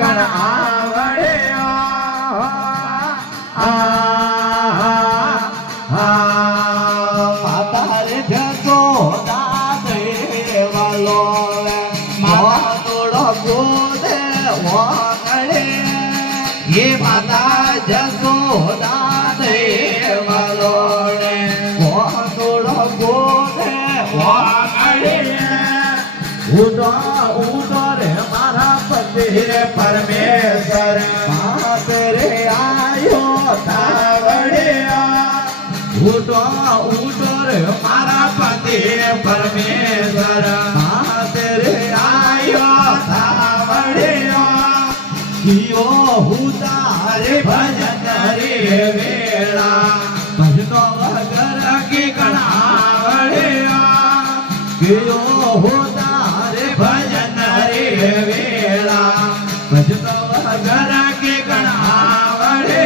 ગણ આવડે માતા રે જસોદા દેવલો માતા તોડો ગોદે વાંગડે એ માતા જસોદા દેવલો તોડો ગોદે વાંગડે ઉડો ઉડો રે મારા પતિ રે પરમેશ્વર બાપ રે આયો તાવડ્યા ઉડો ઉડો રે મારા પતિ પરમેશ્વર બાપ રે આયો તાવડ્યા કિયો હુતારે ભજન રે વેળા ભજનો વગર કે ગણ આવડે કિયો હુતારે ભજન રે વેળા ભજનો વગર કે ગણ આવડે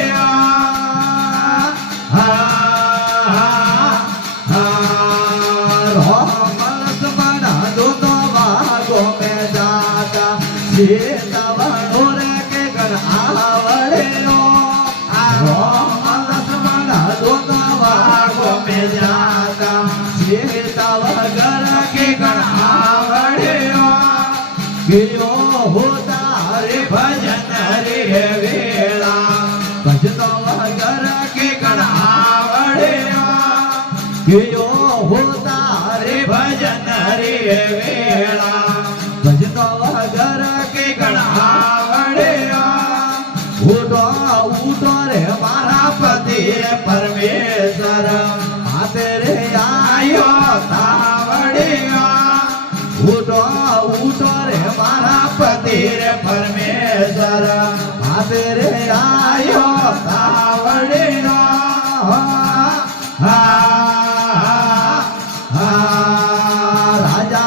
કે ગણ આવડે હોતા રે ભજન રે વેળા ભજનો વગર કે ગણ આવડે ગયો હોતા રે ભજન રે વેળા ભજનો વગર કે ગણ આવડે ઉડો ઉડો રે મારા પતિ પરમેશ્વર હાથે રે આયો તાવડે ઉડો ઉડો રે મારા પતિ પરમેશ્વર હાથે રે આયો તાવડે